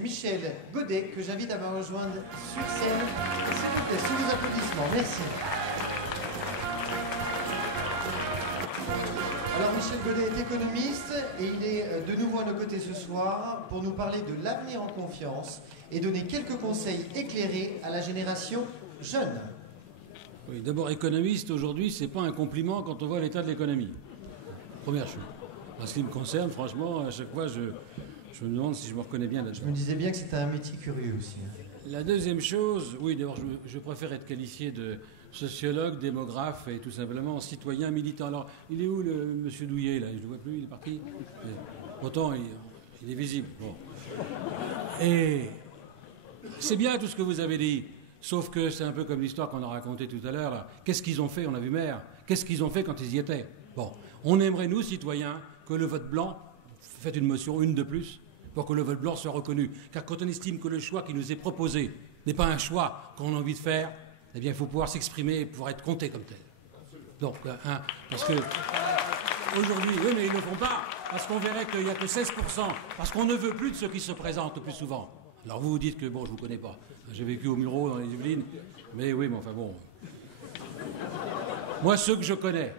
Michel Godet, que j'invite à me rejoindre sur scène, s'il vous plaît, sous vos applaudissements. Merci. Alors Michel Godet est économiste et il est de nouveau à nos côtés ce soir pour nous parler de l'avenir en confiance et donner quelques conseils éclairés à la génération jeune. Oui, d'abord, économiste, aujourd'hui, c'est pas un compliment quand on voit l'état de l'économie. Première chose. En ce qui me concerne, franchement, à chaque fois, je me demande si je me reconnais bien là-dedans. Je me disais bien que c'était un métier curieux aussi. La deuxième chose, oui, d'abord, je préfère être qualifié de sociologue, démographe et tout simplement citoyen militant. Alors, il est où le monsieur Douillet, là? Je ne le vois plus, il est parti. Pourtant, il est visible. Bon. Et c'est bien tout ce que vous avez dit, sauf que c'est un peu comme l'histoire qu'on a racontée tout à l'heure, là. Qu'est-ce qu'ils ont fait? On a vu maire. Qu'est-ce qu'ils ont fait quand ils y étaient? Bon, on aimerait, nous, citoyens, que le vote blanc, faites une motion, une de plus, pour que le vote blanc soit reconnu. Car quand on estime que le choix qui nous est proposé n'est pas un choix qu'on a envie de faire, eh bien, il faut pouvoir s'exprimer et pouvoir être compté comme tel. Donc, parce que aujourd'hui, oui, mais ils ne le font pas, parce qu'on verrait qu'il n'y a que 16%, parce qu'on ne veut plus de ceux qui se présentent le plus souvent. Alors vous vous dites que, bon, je ne vous connais pas. J'ai vécu au Mulrau, dans les Yvelines, mais oui, mais enfin bon. Moi, ceux que je connais,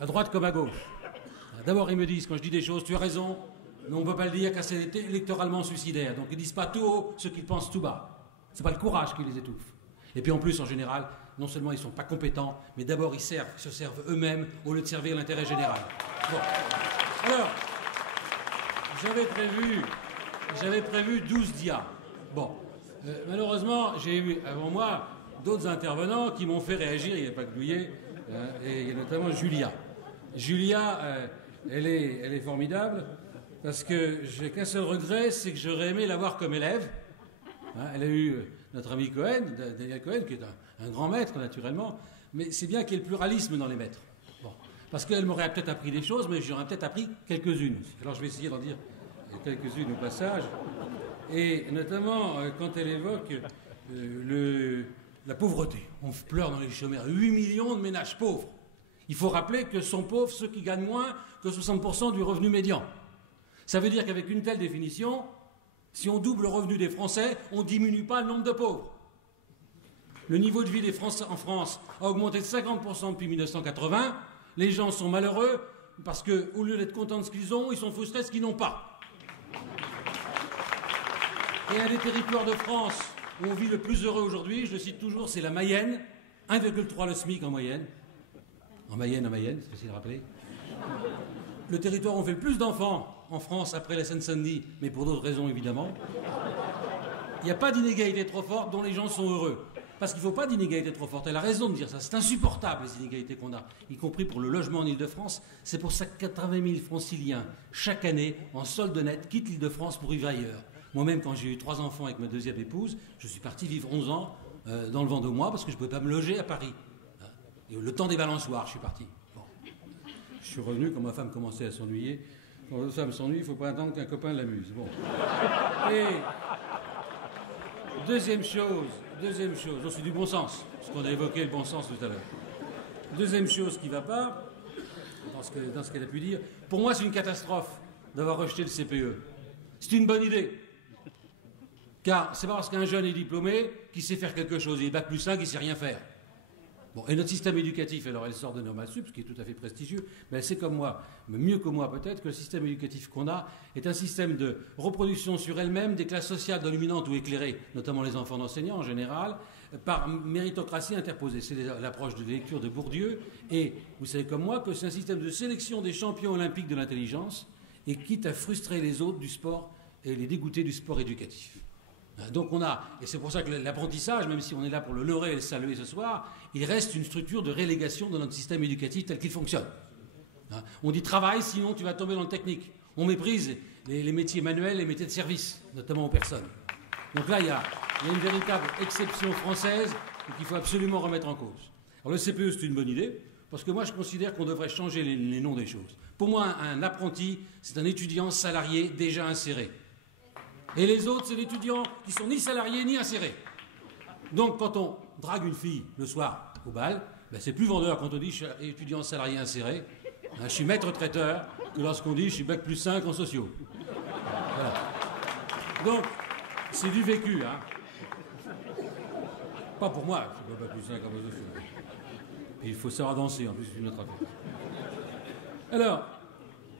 à droite comme à gauche, d'abord, ils me disent, quand je dis des choses, tu as raison, mais on ne peut pas le dire car c'est électoralement suicidaire. Donc ils ne disent pas tout haut ce qu'ils pensent tout bas. Ce n'est pas le courage qui les étouffe. Et puis en plus, en général, non seulement ils ne sont pas compétents, mais d'abord ils se servent eux-mêmes au lieu de servir l'intérêt général. Bon. Alors, j'avais prévu 12 dias. Bon. Malheureusement, j'ai eu avant moi d'autres intervenants qui m'ont fait réagir. Il n'y a pas que Douillet, et il y a notamment Julia. Julia, elle est formidable, parce que j'ai qu'un seul regret, c'est que j'aurais aimé l'avoir comme élève. Elle a eu notre ami Cohen, Daniel Cohen, qui est un grand maître, naturellement, mais c'est bien qu'il y ait le pluralisme dans les maîtres. Bon. Parce qu'elle m'aurait peut-être appris des choses, mais j'aurais peut-être appris quelques-unes. Alors je vais essayer d'en dire quelques-unes au passage. Et notamment, quand elle évoque la pauvreté. On pleure dans les chômeurs. 8 millions de ménages pauvres. Il faut rappeler que sont pauvres ceux qui gagnent moins que 60% du revenu médian. Ça veut dire qu'avec une telle définition, si on double le revenu des Français, on ne diminue pas le nombre de pauvres. Le niveau de vie des Français en France a augmenté de 50% depuis 1980. Les gens sont malheureux parce qu'au lieu d'être contents de ce qu'ils ont, ils sont frustrés de ce qu'ils n'ont pas. Et un des territoires de France où on vit le plus heureux aujourd'hui, je le cite toujours, c'est la Mayenne, 1,3 le SMIC en moyenne. En Mayenne, c'est facile à rappeler. Le territoire où on fait le plus d'enfants en France après la Seine-Saint-Denis, mais pour d'autres raisons évidemment. Il n'y a pas d'inégalité trop forte dont les gens sont heureux. Parce qu'il ne faut pas d'inégalité trop forte. Elle a raison de dire ça. C'est insupportable les inégalités qu'on a, y compris pour le logement en Ile-de-France. C'est pour ça que 80 000 franciliens, chaque année, en solde net, quittent l'Île-de-France pour vivre ailleurs. Moi-même, quand j'ai eu 3 enfants avec ma deuxième épouse, je suis parti vivre 11 ans dans le Vendômois parce que je ne pouvais pas me loger à Paris. Et le temps des balançoires, je suis parti. Bon. Je suis revenu quand ma femme commençait à s'ennuyer. Quand une femme s'ennuie, il ne faut pas attendre qu'un copain l'amuse. Bon. Et deuxième chose, c'est du bon sens, parce qu'on a évoqué le bon sens tout à l'heure. Deuxième chose qui ne va pas, dans ce qu'elle a pu dire, pour moi c'est une catastrophe d'avoir rejeté le CPE. C'est une bonne idée. Car c'est pas parce qu'un jeune est diplômé qu'il sait faire quelque chose. Il est bac plus 5, il ne sait rien faire. Bon, et notre système éducatif, alors elle sort de Normal Sup, ce qui est tout à fait prestigieux, mais elle sait comme moi, mais mieux que moi peut-être, que le système éducatif qu'on a est un système de reproduction sur elle-même des classes sociales dominantes ou éclairées, notamment les enfants d'enseignants en général, par méritocratie interposée. C'est l'approche de lecture de Bourdieu, et vous savez comme moi que c'est un système de sélection des champions olympiques de l'intelligence, et quitte à frustrer les autres du sport et les dégoûter du sport éducatif. Donc on a, et c'est pour ça que l'apprentissage, même si on est là pour le leurrer et le saluer ce soir, il reste une structure de relégation de notre système éducatif tel qu'il fonctionne. On dit travail, sinon tu vas tomber dans le technique. On méprise les métiers manuels, les métiers de service, notamment aux personnes. Donc là, il y a une véritable exception française qu'il faut absolument remettre en cause. Alors le CPE, c'est une bonne idée, parce que moi je considère qu'on devrait changer les noms des choses. Pour moi, un apprenti, c'est un étudiant salarié déjà inséré. Et les autres, c'est l'étudiant qui sont ni salariés ni insérés. Donc, quand on drague une fille le soir au bal, ben, c'est plus vendeur quand on dit je suis étudiant salarié inséré, je suis maître traiteur, que lorsqu'on dit je suis bac plus 5 en sociaux. Voilà. Donc, C'est du vécu, hein. Pas pour moi, je ne peux pas plus 5 à vos autres. Et il faut savoir danser, en plus, c'est une autre affaire. Alors,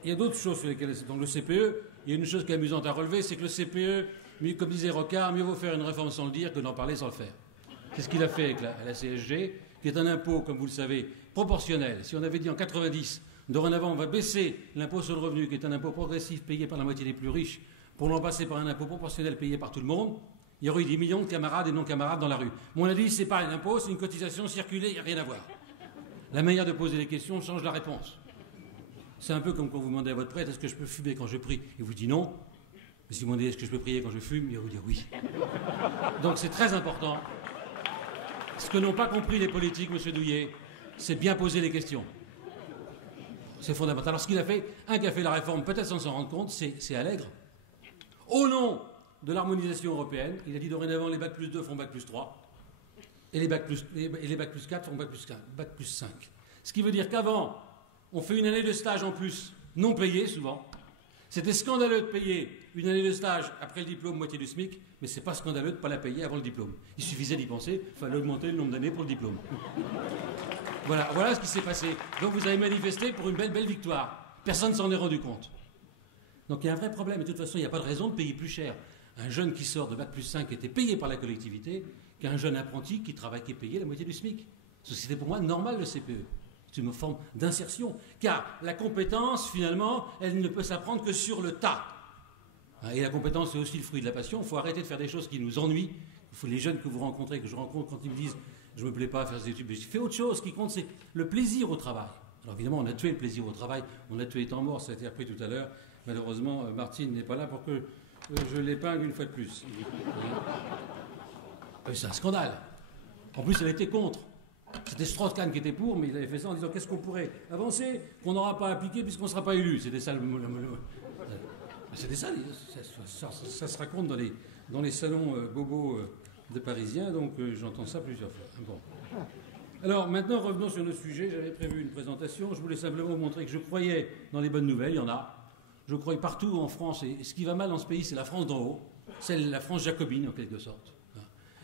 il y a d'autres choses sur lesquelles... Donc le CPE, il y a une chose qui est amusante à relever, c'est que le CPE, comme disait Rocard, mieux vaut faire une réforme sans le dire que d'en parler sans le faire. C'est ce qu'il a fait avec la CSG, qui est un impôt, comme vous le savez, proportionnel. Si on avait dit en 90, dorénavant, on va baisser l'impôt sur le revenu, qui est un impôt progressif payé par la moitié des plus riches, pour l'en passer par un impôt proportionnel payé par tout le monde, il y aurait eu des millions de camarades et non-camarades dans la rue. Mais on a dit, c'est pas un impôt, c'est une cotisation circulée, il n'y a rien à voir. La manière de poser les questions change la réponse. C'est un peu comme quand vous demandez à votre prêtre, est-ce que je peux fumer quand je prie? Il vous dit non. Mais si vous demandez, est-ce que je peux prier quand je fume? Il va vous dire oui. Donc c'est très important. Ce que n'ont pas compris les politiques, M. Douillet, c'est bien poser les questions. C'est fondamental. Alors ce qu'il a fait, un qui a fait la réforme, peut-être sans s'en rendre compte, c'est Allègre. Au nom de l'harmonisation européenne, il a dit dorénavant les bac plus 2 font bac plus 3. Et les bac plus 4 font bac plus 5. Ce qui veut dire qu'avant, on fait une année de stage en plus, non payée souvent. C'était scandaleux de payer une année de stage après le diplôme, moitié du SMIC, mais c'est pas scandaleux de ne pas la payer avant le diplôme. Il suffisait d'y penser, il fallait augmenter le nombre d'années pour le diplôme. Voilà ce qui s'est passé. Donc vous avez manifesté pour une belle victoire. Personne ne s'en est rendu compte. Donc il y a un vrai problème, et de toute façon, il n'y a pas de raison de payer plus cher un jeune qui sort de bac plus 5 était payé par la collectivité qu'un jeune apprenti qui travaille qui est payé la moitié du SMIC. C'était pour moi normal le CPE. C'est une forme d'insertion. Car la compétence, finalement, elle ne peut s'apprendre que sur le tas. Et la compétence, c'est aussi le fruit de la passion. Il faut arrêter de faire des choses qui nous ennuient. Il faut les jeunes que vous rencontrez, que je rencontre, quand ils me disent « je ne me plais pas à faire des études », mais je fais autre chose. Ce qui compte, c'est le plaisir au travail. Alors évidemment, on a tué le plaisir au travail. On a tué les temps morts, ça a été repris tout à l'heure. Malheureusement, Martine n'est pas là pour que je l'épingle une fois de plus. C'est un scandale. En plus, elle était contre. C'était Strauss-Kahn qui était pour, mais il avait fait ça en disant qu'est-ce qu'on pourrait avancer qu'on n'aura pas appliqué puisqu'on ne sera pas élu. C'était ça c'était ça, ça se raconte dans les salons bobos de Parisiens, donc j'entends ça plusieurs fois. Bon. Alors maintenant, revenons sur le sujet. J'avais prévu une présentation. Je voulais simplement vous montrer que je croyais dans les bonnes nouvelles, il y en a. Je croyais partout en France, et ce qui va mal dans ce pays, c'est la France d'en haut, c'est la France jacobine en quelque sorte.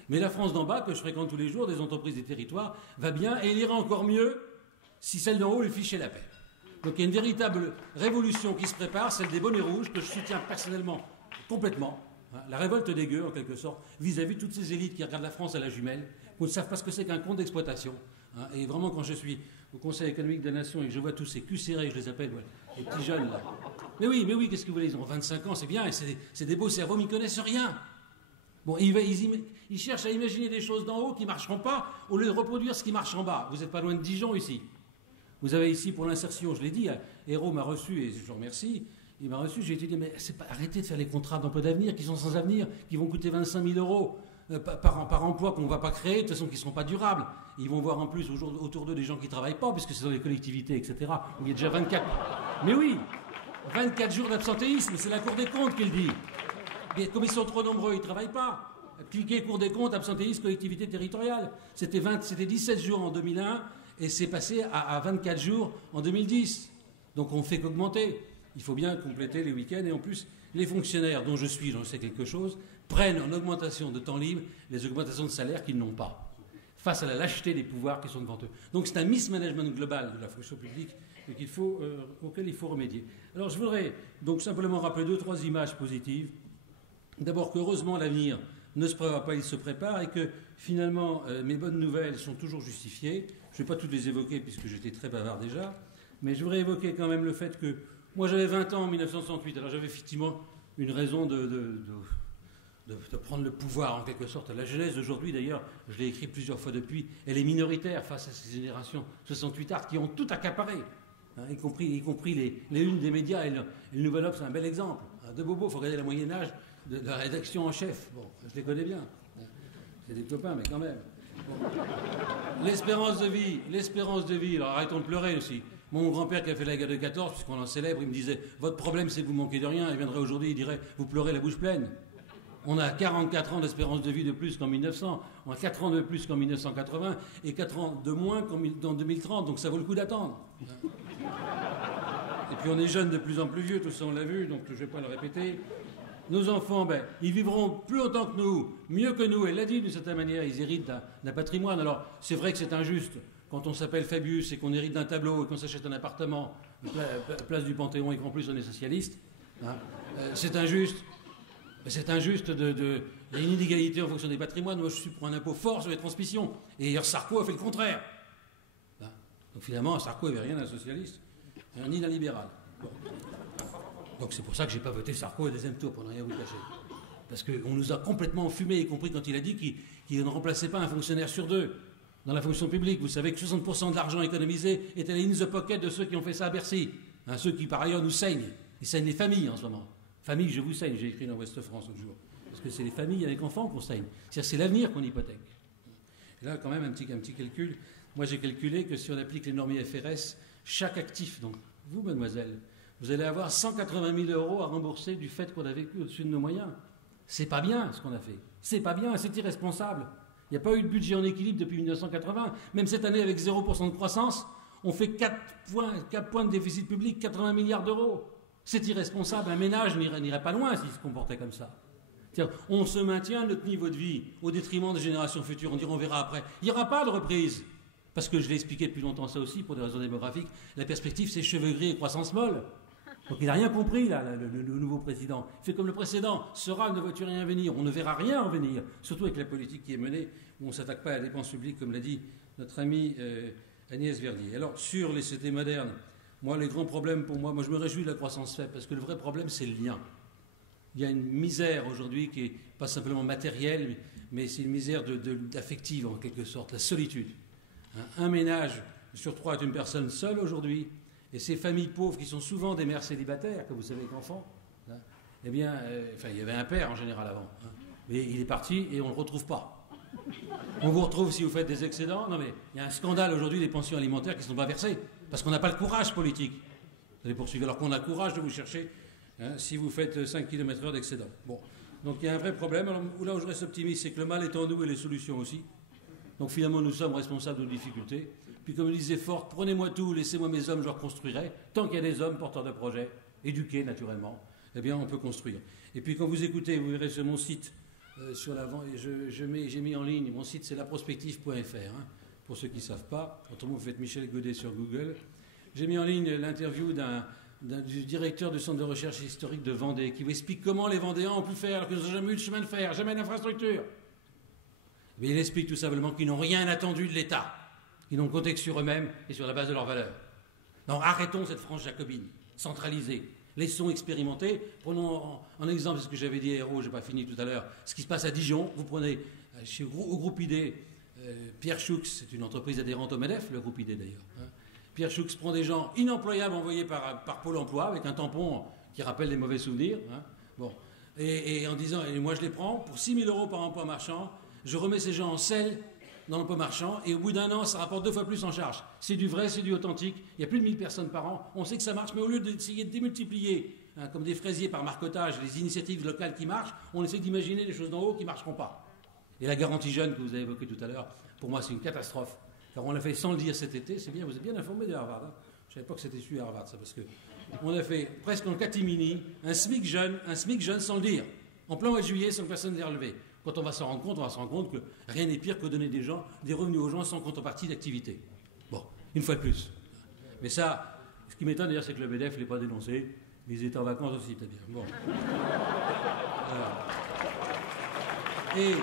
Mais la France d'en bas, que je fréquente tous les jours, des entreprises, des territoires, va bien, et il ira encore mieux si celle d'en haut lui fichait la paix. Donc il y a une véritable révolution qui se prépare, celle des bonnets rouges, que je soutiens personnellement complètement. La révolte des gueux, en quelque sorte, vis-à-vis de toutes ces élites qui regardent la France à la jumelle, qui ne savent pas ce que c'est qu'un compte d'exploitation. Et vraiment, quand je suis au Conseil économique des Nations et que je vois tous ces culs serrés, je les appelle, voilà, les petits jeunes là. Mais oui, qu'est-ce que vous voulez? Ils ont 25 ans, c'est bien, et c'est des beaux cerveaux, mais ils ne connaissent rien. Bon, ils cherchent à imaginer des choses d'en haut qui ne marcheront pas, au lieu de reproduire ce qui marche en bas. Vous n'êtes pas loin de Dijon ici. Vous avez ici pour l'insertion, je l'ai dit, Hérault m'a reçu, et je vous remercie, il m'a reçu, j'ai dit, mais arrêtez de faire les contrats d'emploi d'avenir qui sont sans avenir, qui vont coûter 25 000 euros par emploi qu'on ne va pas créer, de toute façon qui ne seront pas durables. Et ils vont voir en plus autour d'eux des gens qui ne travaillent pas, puisque c'est dans les collectivités, etc. Il y a déjà 24... Mais oui, 24 jours d'absentéisme, c'est la Cour des comptes qui le dit. Et comme ils sont trop nombreux, ils ne travaillent pas. Cliquez Cour des comptes, absentéisme, collectivité territoriale. C'était 17 jours en 2001, et c'est passé à 24 jours en 2010. Donc on ne fait qu'augmenter. Il faut bien compléter les week-ends. Et en plus, les fonctionnaires dont je suis, j'en sais quelque chose, prennent en augmentation de temps libre les augmentations de salaire qu'ils n'ont pas, face à la lâcheté des pouvoirs qui sont devant eux. Donc c'est un mismanagement global de la fonction publique auquel il faut remédier. Alors je voudrais donc simplement rappeler 2-3 images positives. D'abord qu'heureusement l'avenir ne se prévoit pas, il se prépare, et que finalement mes bonnes nouvelles sont toujours justifiées. Je ne vais pas toutes les évoquer puisque j'étais très bavard déjà, mais je voudrais évoquer quand même le fait que moi j'avais 20 ans en 1968, alors j'avais effectivement une raison de prendre le pouvoir en quelque sorte. La jeunesse d'aujourd'hui d'ailleurs, je l'ai écrit plusieurs fois depuis, elle est minoritaire face à ces générations 68ards qui ont tout accaparé, y compris les unes des médias, et le Nouvel Obs, c'est un bel exemple. De Bobo, il faut regarder la Moyen-Âge de la rédaction en chef. Bon, je les connais bien. C'est des copains, mais quand même. Bon. L'espérance de vie, alors arrêtons de pleurer aussi. Mon grand-père qui a fait la guerre de 14, puisqu'on en célèbre, il me disait « Votre problème, c'est que vous manquez de rien. » Il viendrait aujourd'hui, il dirait « Vous pleurez la bouche pleine. » On a 44 ans d'espérance de vie de plus qu'en 1900, on a 4 ans de plus qu'en 1980, et 4 ans de moins qu'en 2030, donc ça vaut le coup d'attendre. Et puis on est jeunes de plus en plus vieux, tout ça on l'a vu, donc je ne vais pas le répéter. nos enfants, ils vivront plus longtemps que nous, mieux que nous. Elle l'a dit d'une certaine manière, ils héritent d'un patrimoine. Alors, c'est vrai que c'est injuste. Quand on s'appelle Fabius et qu'on hérite d'un tableau et qu'on s'achète un appartement, place du Panthéon et qu'en plus on est socialiste, hein, c'est injuste. C'est injuste il y a une inégalité en fonction des patrimoines. Moi, je suis pour un impôt fort sur les transmissions. Et d'ailleurs, Sarko a fait le contraire. Hein. Donc finalement, Sarko n'avait rien d'un socialiste, ni d'un libéral. Bon. Donc c'est pour ça que je n'ai pas voté Sarko au deuxième tour, pour ne rien vous cacher. Parce qu'on nous a complètement enfumés, y compris quand il a dit qu'il ne remplaçait pas un fonctionnaire sur deux dans la fonction publique. Vous savez que 60% de l'argent économisé est allé in the pocket de ceux qui ont fait ça à Bercy. Hein, ceux qui, par ailleurs, nous saignent. Ils saignent les familles en ce moment. Famille, je vous saigne, j'ai écrit dans Ouest France l'autre jour. Parce que c'est les familles avec enfants qu'on saigne. C'est l'avenir qu'on hypothèque. Et là, quand même, un petit calcul. Moi, j'ai calculé que si on applique les normes IFRS, chaque actif, donc vous, mademoiselle, vous allez avoir 180 000 € à rembourser du fait qu'on a vécu au-dessus de nos moyens. C'est pas bien ce qu'on a fait. C'est pas bien, c'est irresponsable. Il n'y a pas eu de budget en équilibre depuis 1980. Même cette année, avec 0% de croissance, on fait 4 points de déficit public, 80 milliards d'euros. C'est irresponsable. Un ménage n'irait pas loin s'il se comportait comme ça. On se maintient notre niveau de vie au détriment des générations futures. On dira, on verra après. Il n'y aura pas de reprise. Parce que je l'ai expliqué depuis longtemps ça aussi, pour des raisons démographiques, la perspective, c'est cheveux gris et croissance molle. Donc il n'a rien compris, là, le nouveau président. Il fait comme le précédent. Sera ne vois-tu rien venir. On ne verra rien en venir. Surtout avec la politique qui est menée, où on ne s'attaque pas à la dépense publique, comme l'a dit notre amie Agnès Verdier. Alors, sur les sociétés modernes, moi, les grands problèmes pour moi, je me réjouis de la croissance faible, parce que le vrai problème, c'est le lien. Il y a une misère aujourd'hui qui n'est pas simplement matérielle, mais c'est une misère d'affective, en quelque sorte, la solitude. Un ménage sur 3 est une personne seule aujourd'hui, et ces familles pauvres qui sont souvent des mères célibataires, que vous savez qu'enfants, hein, eh bien, il y avait un père en général avant, hein, mais il est parti et on ne le retrouve pas. On vous retrouve si vous faites des excédents. Non mais il y a un scandale aujourd'hui des pensions alimentaires qui ne sont pas versées, parce qu'on n'a pas le courage politique. Vous allez poursuivre alors qu'on a le courage de vous chercher hein, si vous faites 5 km/h d'excédent. Bon, donc il y a un vrai problème. Alors, là où je reste optimiste, c'est que le mal est en nous et les solutions aussi. Donc finalement, nous sommes responsables de nos difficultés. Puis comme le disait Ford, prenez-moi tout, laissez-moi mes hommes, je reconstruirai. Tant qu'il y a des hommes porteurs de projets, éduqués naturellement, eh bien on peut construire. Et puis quand vous écoutez, vous verrez sur mon site, sur l'avant, j'ai mis en ligne, mon site c'est laprospective.fr, hein, pour ceux qui ne savent pas. Autrement, vous faites Michel Godet sur Google. J'ai mis en ligne l'interview du directeur du centre de recherche historique de Vendée, qui vous explique comment les Vendéens ont pu faire, alors qu'ils n'ont jamais eu de chemin de fer, jamais d'infrastructure. Mais il explique tout simplement qu'ils n'ont rien attendu de l'État. Ils n'ont compté que sur eux-mêmes et sur la base de leurs valeurs. Donc arrêtons cette France jacobine, centralisée. Laissons expérimenter. Prenons en exemple ce que j'avais dit à Hérault, je n'ai pas fini tout à l'heure, ce qui se passe à Dijon. Vous prenez au groupe ID, Pierre Choux, c'est une entreprise adhérente au MEDEF, le groupe ID d'ailleurs. Hein. Pierre Choux prend des gens inemployables envoyés par Pôle emploi avec un tampon qui rappelle des mauvais souvenirs. Hein. Bon. Et en disant, et moi je les prends, pour 6 000 € par emploi marchand, je remets ces gens en selle dans l'emploi marchand, et au bout d'un an, ça rapporte 2 fois plus en charge. C'est du vrai, c'est du authentique. Il y a plus de 1000 personnes par an. On sait que ça marche, mais au lieu d'essayer de démultiplier, hein, comme des fraisiers par marcotage, les initiatives locales qui marchent, on essaie d'imaginer des choses d'en haut qui ne marcheront pas. Et la garantie jeune que vous avez évoquée tout à l'heure, pour moi, c'est une catastrophe. Car on l'a fait sans le dire cet été. C'est bien, vous êtes bien informé de Harvard. Hein. Je ne savais pas que c'était su à Harvard, ça, parce que on a fait presque en catimini un SMIC jeune sans le dire. En plein mois de juillet, sans que personne n'ait relevé. Quand on va s'en rendre compte, que rien n'est pire que donner des revenus aux gens sans contrepartie d'activité. Bon, une fois de plus. Mais ça, ce qui m'étonne d'ailleurs, c'est que le MEDEF ne l'ait pas dénoncé. Ils étaient en vacances aussi, peut-être bien. Bon. Et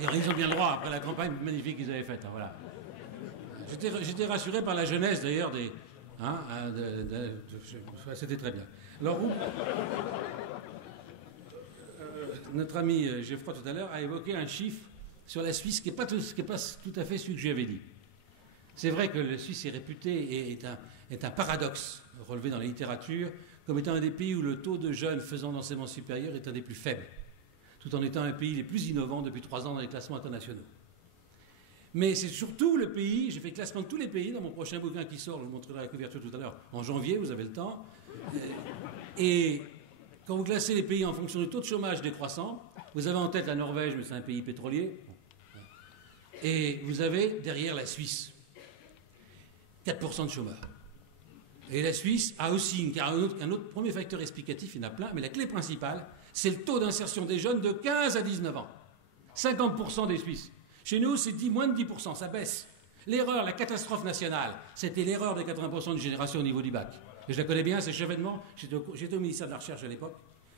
ils ont bien le droit, après la campagne magnifique qu'ils avaient faite. Hein, voilà. J'étais rassuré par la jeunesse, d'ailleurs, c'était très bien. Alors, notre ami Geoffroy tout à l'heure a évoqué un chiffre sur la Suisse qui n'est pas tout à fait celui que j'avais dit. C'est vrai que la Suisse est réputée et est un paradoxe relevé dans la littérature comme étant un des pays où le taux de jeunes faisant d'enseignement supérieur est un des plus faibles, tout en étant un pays les plus innovants depuis 3 ans dans les classements internationaux. Mais c'est surtout le pays, j'ai fait le classement de tous les pays dans mon prochain bouquin qui sort, je vous montrerai la couverture tout à l'heure, en janvier, vous avez le temps. Et quand vous classez les pays en fonction du taux de chômage décroissant, vous avez en tête la Norvège, mais c'est un pays pétrolier, et vous avez derrière la Suisse 4% de chômeurs. Et la Suisse a aussi un autre premier facteur explicatif, il y en a plein, mais la clé principale, c'est le taux d'insertion des jeunes de 15 à 19 ans. 50% des Suisses. Chez nous, c'est moins de 10%, ça baisse. L'erreur, la catastrophe nationale, c'était l'erreur des 80% de génération au niveau du bac. Et je la connais bien, c'est Chevènement. J'étais au ministère de la Recherche à l'époque.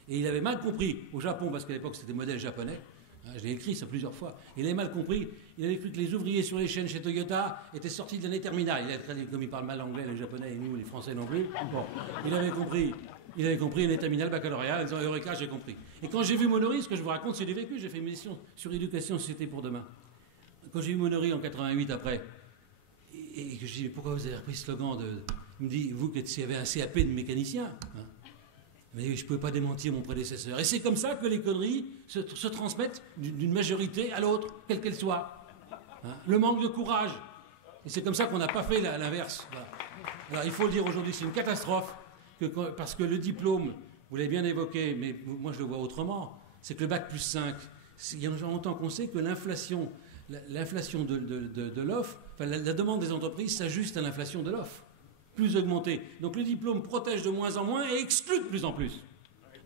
Et il avait mal compris, au Japon, parce qu'à l'époque c'était modèle japonais, je l'ai écrit ça plusieurs fois, il avait mal compris, il avait cru que les ouvriers sur les chaînes chez Toyota étaient sortis de l'année terminale. Comme il parle mal anglais, les japonais, et nous, les français non plus, bon, il avait compris l'année terminale, baccalauréat, en disant Eureka, j'ai compris. Et quand j'ai vu Monory, ce que je vous raconte, c'est du vécu, j'ai fait une émission sur l'éducation société pour demain. Quand j'ai vu Monory en 88 après, et que je dis, mais pourquoi vous avez repris ce slogan de... Il me dit, vous qui avez un CAP de mécanicien, hein, mais je ne pouvais pas démentir mon prédécesseur. Et c'est comme ça que les conneries se transmettent d'une majorité à l'autre, quelle qu'elle soit. Hein, le manque de courage. Et c'est comme ça qu'on n'a pas fait l'inverse. Voilà. Alors il faut le dire aujourd'hui, c'est une catastrophe, parce que le diplôme, vous l'avez bien évoqué, mais moi je le vois autrement, c'est que le bac plus 5, il y a longtemps qu'on sait que l'inflation de l'offre, enfin, la demande des entreprises s'ajuste à l'inflation de l'offre. Plus augmenté. Donc le diplôme protège de moins en moins et exclut de plus en plus.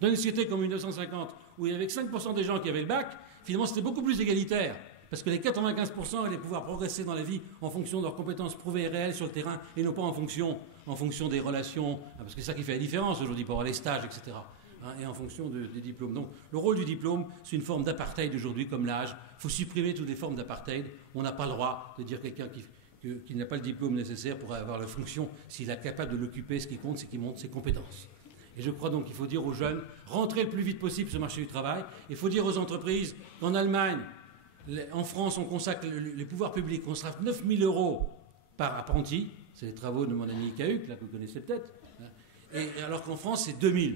Dans une société comme 1950, où il y avait que 5% des gens qui avaient le bac, finalement c'était beaucoup plus égalitaire. Parce que les 95% allaient pouvoir progresser dans la vie en fonction de leurs compétences prouvées et réelles sur le terrain, et non pas en fonction des relations, parce que c'est ça qui fait la différence aujourd'hui pour avoir les stages, etc. Et en fonction des diplômes. Donc le rôle du diplôme, c'est une forme d'apartheid aujourd'hui, comme l'âge. Il faut supprimer toutes les formes d'apartheid. On n'a pas le droit de dire quelqu'un qui n'a pas le diplôme nécessaire pour avoir la fonction, s'il est capable de l'occuper, ce qui compte, c'est qu'il montre ses compétences. Et je crois donc qu'il faut dire aux jeunes, rentrez le plus vite possible sur le marché du travail. Il faut dire aux entreprises qu'en Allemagne, en France, on consacre, les pouvoirs publics consacrent 9 000 € par apprenti. C'est les travaux de mon ami Cahuc, là, que vous connaissez peut-être. Et alors qu'en France, c'est 2 000.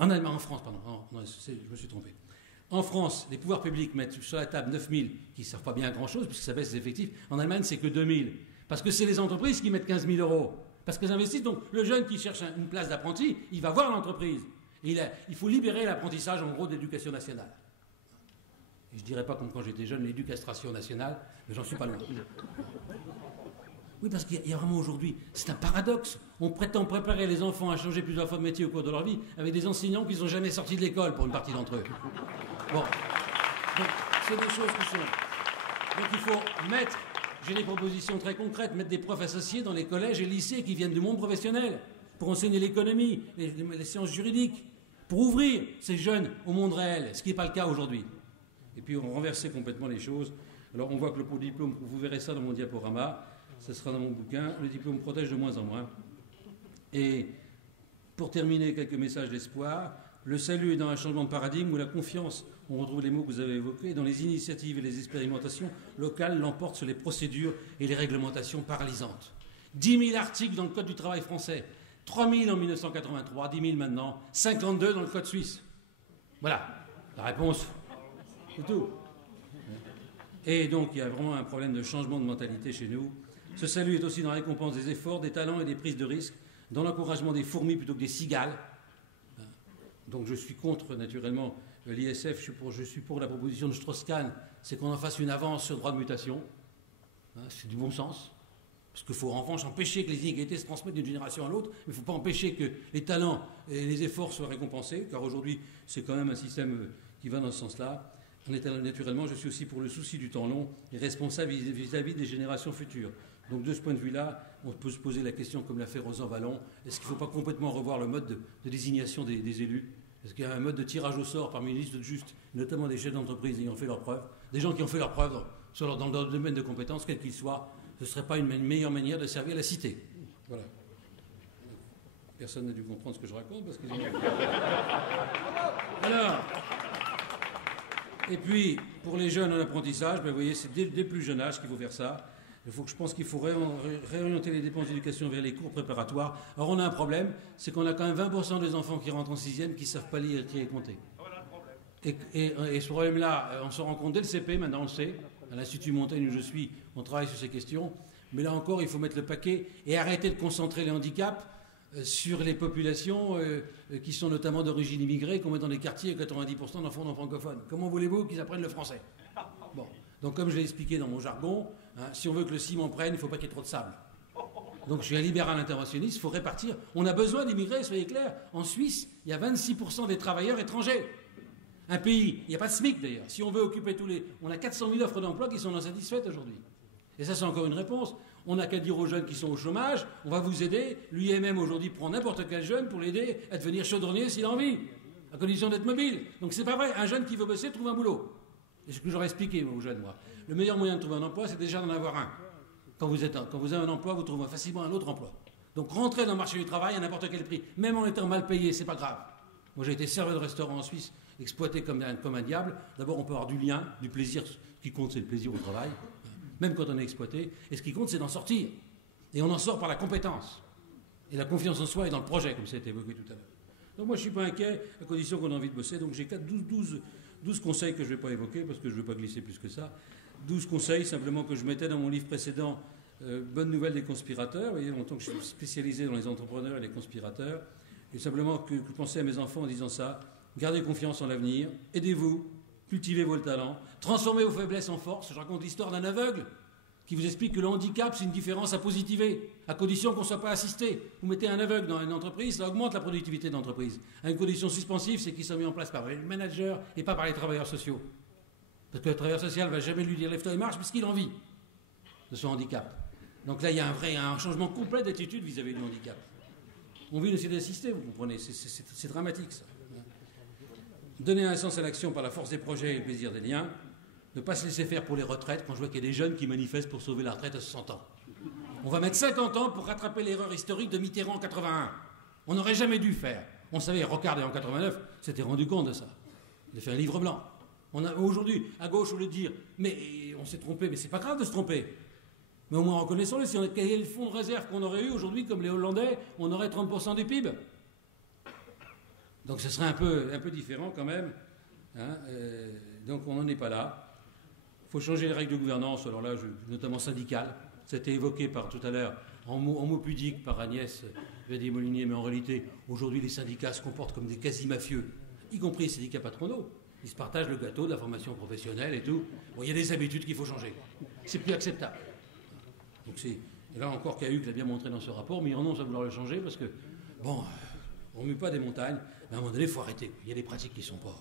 En France, pardon. Non, je me suis trompé. En France, les pouvoirs publics mettent sur la table 9 000 qui ne servent pas bien à grand-chose puisque ça baisse les effectifs. En Allemagne, c'est que 2 000. Parce que c'est les entreprises qui mettent 15 000 €. Parce qu'elles investissent. Donc, le jeune qui cherche une place d'apprenti, il va voir l'entreprise. Et il faut libérer l'apprentissage, en gros, de l'éducation nationale. Et je ne dirais pas comme quand j'étais jeune, l'éducation nationale, mais j'en suis pas loin. Oui, parce qu'il y a vraiment aujourd'hui, c'est un paradoxe. On prétend préparer les enfants à changer plusieurs fois de métier au cours de leur vie avec des enseignants qui ne sont jamais sortis de l'école pour une partie d'entre eux. Bon. Donc, c'est des choses qui sont... Donc, il faut mettre, j'ai des propositions très concrètes, mettre des profs associés dans les collèges et lycées qui viennent du monde professionnel pour enseigner l'économie, les sciences juridiques, pour ouvrir ces jeunes au monde réel, ce qui n'est pas le cas aujourd'hui. Et puis, on renversait complètement les choses. Alors, on voit que le diplôme, vous verrez ça dans mon diaporama, ce sera dans mon bouquin, le diplôme protège de moins en moins. Et pour terminer, quelques messages d'espoir. Le salut est dans un changement de paradigme où la confiance, on retrouve les mots que vous avez évoqués, dans les initiatives et les expérimentations locales l'emportent sur les procédures et les réglementations paralysantes. 10 000 articles dans le Code du travail français, 3 000 en 1983, 10 000 maintenant, 52 dans le Code suisse. Voilà, la réponse, c'est tout. Et donc, il y a vraiment un problème de changement de mentalité chez nous. Ce salut est aussi dans la récompense des efforts, des talents et des prises de risques, dans l'encouragement des fourmis plutôt que des cigales. Donc je suis contre, naturellement, l'ISF, je suis pour la proposition de Strauss-Kahn, c'est qu'on en fasse une avance sur le droit de mutation. C'est du bon sens. Parce qu'il faut en revanche empêcher que les inégalités se transmettent d'une génération à l'autre, mais il ne faut pas empêcher que les talents et les efforts soient récompensés, car aujourd'hui, c'est quand même un système qui va dans ce sens-là. Naturellement, je suis aussi pour le souci du temps long et responsable vis-à-vis des générations futures. Donc de ce point de vue-là, on peut se poser la question, comme l'a fait Rosan Vallon, est-ce qu'il ne faut pas complètement revoir le mode de désignation des élus? Est-ce qu'il y a un mode de tirage au sort parmi les listes de justes, notamment des chefs d'entreprise ayant fait leurs preuves, des gens qui ont fait leurs preuves dans le domaine de compétences, quel qu'il soit, ce ne serait pas une meilleure manière de servir la cité? Voilà. Personne n'a dû comprendre ce que je raconte parce qu'ils ont... Alors, et puis, pour les jeunes en apprentissage, vous voyez, c'est dès le plus jeune âge qu'il faut faire ça. Je pense qu'il faut réorienter les dépenses d'éducation vers les cours préparatoires. Alors on a un problème, c'est qu'on a quand même 20% des enfants qui rentrent en 6e qui ne savent pas lire, écrire et compter. Et ce problème-là, on s'en rend compte dès le CP, maintenant on le sait. À l'Institut Montaigne où je suis, on travaille sur ces questions. Mais là encore, il faut mettre le paquet et arrêter de concentrer les handicaps sur les populations qui sont notamment d'origine immigrée, qu'on met dans les quartiers 90% d'enfants non francophones. Comment voulez-vous qu'ils apprennent le français? Bon. Donc comme je l'ai expliqué dans mon jargon, si on veut que le ciment prenne, il ne faut pas qu'il y ait trop de sable. Donc je suis un libéral interventionniste, il faut répartir. On a besoin d'immigrés, soyez clairs. En Suisse, il y a 26% des travailleurs étrangers. Un pays, il n'y a pas de SMIC d'ailleurs. Si on veut occuper tous les... On a 400 000 offres d'emploi qui sont insatisfaites aujourd'hui. Et ça, c'est encore une réponse. On n'a qu'à dire aux jeunes qui sont au chômage, on va vous aider. L'UIMM aujourd'hui prend n'importe quel jeune pour l'aider à devenir chaudronnier s'il a envie, à condition d'être mobile. Donc c'est pas vrai, un jeune qui veut bosser trouve un boulot. C'est ce que j'aurais expliqué aux jeunes, moi. Le meilleur moyen de trouver un emploi, c'est déjà d'en avoir un. Quand vous avez un emploi, vous trouvez facilement un autre emploi. Donc rentrez dans le marché du travail à n'importe quel prix, même en étant mal payé, c'est pas grave. Moi j'ai été serveur de restaurant en Suisse, exploité comme un diable. D'abord on peut avoir du lien, du plaisir. Ce qui compte c'est le plaisir au travail, même quand on est exploité. Et ce qui compte c'est d'en sortir. Et on en sort par la compétence. Et la confiance en soi est dans le projet, comme ça a été évoqué tout à l'heure. Donc moi je ne suis pas inquiet, à condition qu'on ait envie de bosser. Donc j'ai 12 conseils que je ne vais pas évoquer, parce que je ne veux pas glisser plus que ça. 12 conseils simplement que je mettais dans mon livre précédent, Bonne nouvelle des conspirateurs. Vous voyez, longtemps que je suis spécialisé dans les entrepreneurs et les conspirateurs. Et simplement que penser à mes enfants en disant ça, gardez confiance en l'avenir, aidez-vous, cultivez vos talents, transformez vos faiblesses en force. Je raconte l'histoire d'un aveugle qui vous explique que le handicap, c'est une différence à positiver, à condition qu'on ne soit pas assisté. Vous mettez un aveugle dans une entreprise, ça augmente la productivité de l'entreprise. À une condition suspensive, c'est qu'il soit mis en place par les managers et pas par les travailleurs sociaux. Parce que le travailleur social ne va jamais lui dire lève-toi et marche, puisqu'il a envie de son handicap. Donc là, il y a un changement complet d'attitude vis-à-vis du handicap. On vit une société assistée, vous comprenez, c'est dramatique ça. Donner un sens à l'action par la force des projets et le plaisir des liens. Ne pas se laisser faire pour les retraites quand je vois qu'il y a des jeunes qui manifestent pour sauver la retraite à 60 ans. On va mettre 50 ans pour rattraper l'erreur historique de Mitterrand en 81. On n'aurait jamais dû faire. On savait, Rocard en 89 s'était rendu compte de ça. Il a fait un livre blanc. Aujourd'hui, à gauche, on veut dire, mais on s'est trompé, mais c'est pas grave de se tromper. Mais au moins reconnaissons-le, si on avait le fonds de réserve qu'on aurait eu aujourd'hui, comme les Hollandais, on aurait 30% du PIB. Donc ce serait un peu différent quand même. Hein, donc on n'en est pas là. Il faut changer les règles de gouvernance, alors là, notamment syndicales. C'était évoqué tout à l'heure en mots pudiques par Agnès Verdier-Molinier, mais en réalité, aujourd'hui, les syndicats se comportent comme des quasi-mafieux, y compris les syndicats patronaux. Ils se partagent le gâteau de la formation professionnelle et tout. Bon, il y a des habitudes qu'il faut changer. C'est plus acceptable. Donc et là encore, Cahuc l'a bien montré dans ce rapport, mais il renonce à vouloir le changer parce que, bon, on ne met pas des montagnes, mais à un moment donné, il faut arrêter. Il y a des pratiques qui ne sont pas...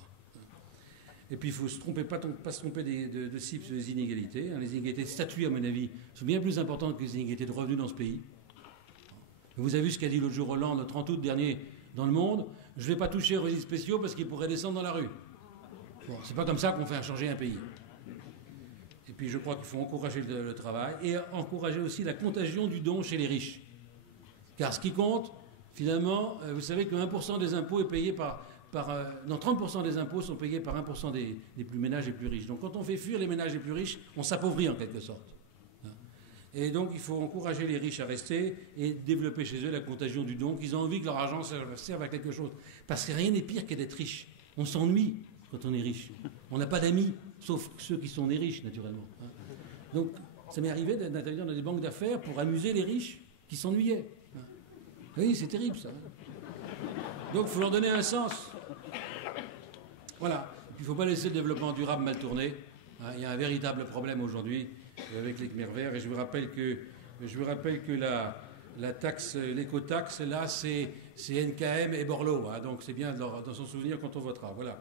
Et puis, il ne faut pas se tromper de cible sur les inégalités. Les inégalités de statut, à mon avis, sont bien plus importantes que les inégalités de revenus dans ce pays. Vous avez vu ce qu'a dit l'autre jour Hollande, le 30 août dernier, dans Le Monde. Je ne vais pas toucher aux régimes spéciaux parce qu'ils pourraient descendre dans la rue. Bon, c'est pas comme ça qu'on fait changer un pays. Et puis, je crois qu'il faut encourager le travail et encourager aussi la contagion du don chez les riches. Car ce qui compte, finalement, vous savez que 1% des impôts est payé non, 30% des impôts sont payés par 1% des ménages les plus riches. Donc quand on fait fuir les ménages les plus riches, on s'appauvrit en quelque sorte. Et donc il faut encourager les riches à rester et développer chez eux la contagion du don, qu'ils ont envie que leur argent serve à quelque chose. Parce que rien n'est pire que d'être riche. On s'ennuie quand on est riche. On n'a pas d'amis, sauf ceux qui sont nés riches, naturellement. Donc ça m'est arrivé d'intervenir dans des banques d'affaires pour amuser les riches qui s'ennuyaient. Oui, c'est terrible ça. Donc il faut leur donner un sens. Voilà. Il ne faut pas laisser le développement durable mal tourner. Il y a un véritable problème aujourd'hui avec les Khmers verts. Et je vous rappelle que la taxe, l'écotaxe, là, c'est NKM et Borloo. Donc c'est bien d'en s'en souvenir quand on votera. Voilà.